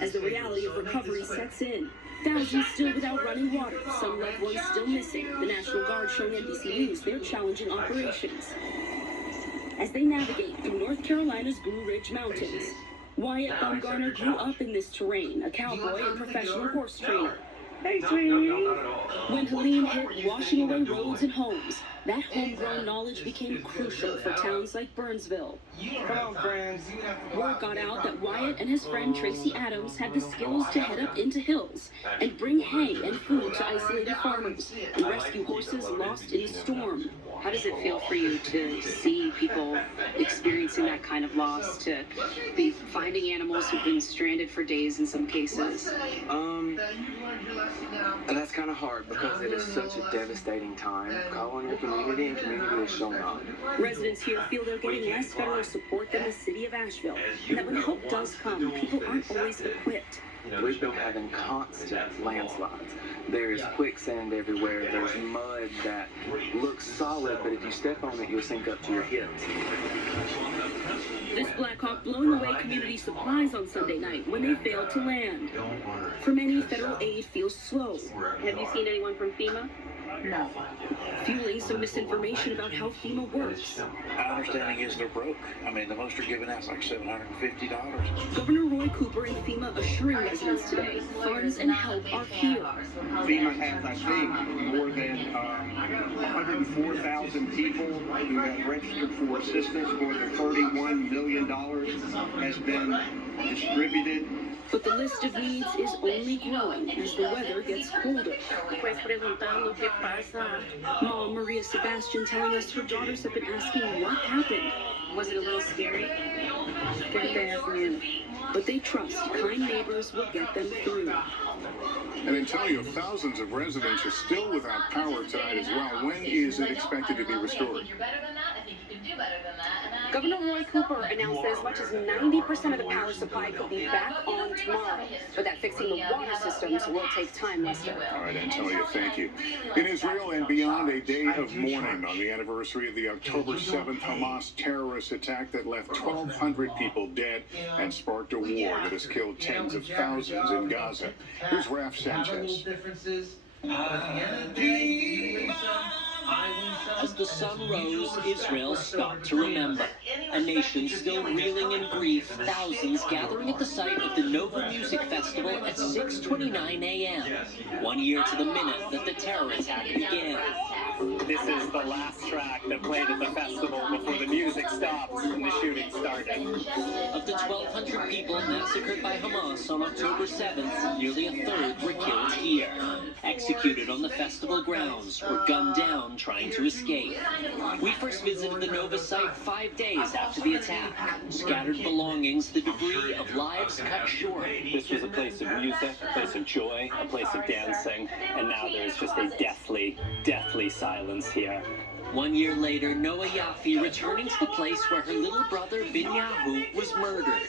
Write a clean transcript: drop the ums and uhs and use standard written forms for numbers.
as the reality of recovery sets in. Thousands still without running water, some loved ones still missing. The National Guard showing NBC News their challenging operations as they navigate through North Carolina's Blue Ridge Mountains. Wyatt Bumgarner grew up in this terrain, a cowboy and professional horse trainer. Hey, sweetie. When Helene hit washing away roads and homes, that homegrown knowledge became crucial for towns like Burnsville. Come on, friends. Word got out that Wyatt and his friend Tracy Adams had the skills to head up into hills and bring hay and food to isolated farmers and rescue horses lost in the storm. How does it feel for you to see people experiencing that kind of loss, to be finding animals who've been stranded for days in some cases? That's kind of hard because it is such a devastating time. Call on your community, and community is showing up. Residents here feel they're getting less federal support than the city of Asheville, and that when help does come, people aren't always equipped. We've been having constant landslides. There's quicksand everywhere. There's mud that looks solid, but if you step on it, you'll sink up to your hips. This Black Hawk blowing away community supplies on Sunday night when they failed to land. For many, federal aid feels slow. Have you seen anyone from FEMA? No. Fueling some misinformation about how FEMA works. My understanding is they're broke. I mean, the most they're giving out is like $750. Governor Roy Cooper and FEMA assuring residents today funds and help are here. FEMA has, I think, more than 104,000 people who have registered for assistance. More than $31 million has been distributed. But the list of needs is only growing as the weather gets colder. Mom Maria Sebastian telling us her daughters have been asking what happened. Was it a little scary? Very bad for you. But they trust kind neighbors will get them through. And in Toledo, thousands of residents are still without power tonight as well. When is it expected to be restored? Governor Roy Cooper announced that as much as 90% of the power supply could be back on tomorrow, but that fixing the water systems will take time, Lester. All right, Antonia, thank you. In Israel and beyond, a day of mourning on the anniversary of the October 7th Hamas terrorist attack that left 1,200 people dead and sparked a war that has killed tens of thousands in Gaza. Here's Raf Sanchez. As the sun rose, Israel stopped to remember. A nation still reeling in grief, thousands gathering at the site of the Nova Music Festival at 6:29 a.m. 1 year to the minute that the terror attack began. This is the last track that played at the festival before the music stopped and the shooting started. Of the 1,200 people massacred by Hamas on October 7th, nearly a third were killed here, executed on the festival grounds or gunned down trying to escape. We first visited the Nova site 5 days after the attack. Scattered belongings, the debris of lives cut short. This was a place of music, a place of joy, a place of dancing, and now there's just a deathly silence here. 1 year later, Noah Yaffe returning to the place where her little brother Binyahu was murdered.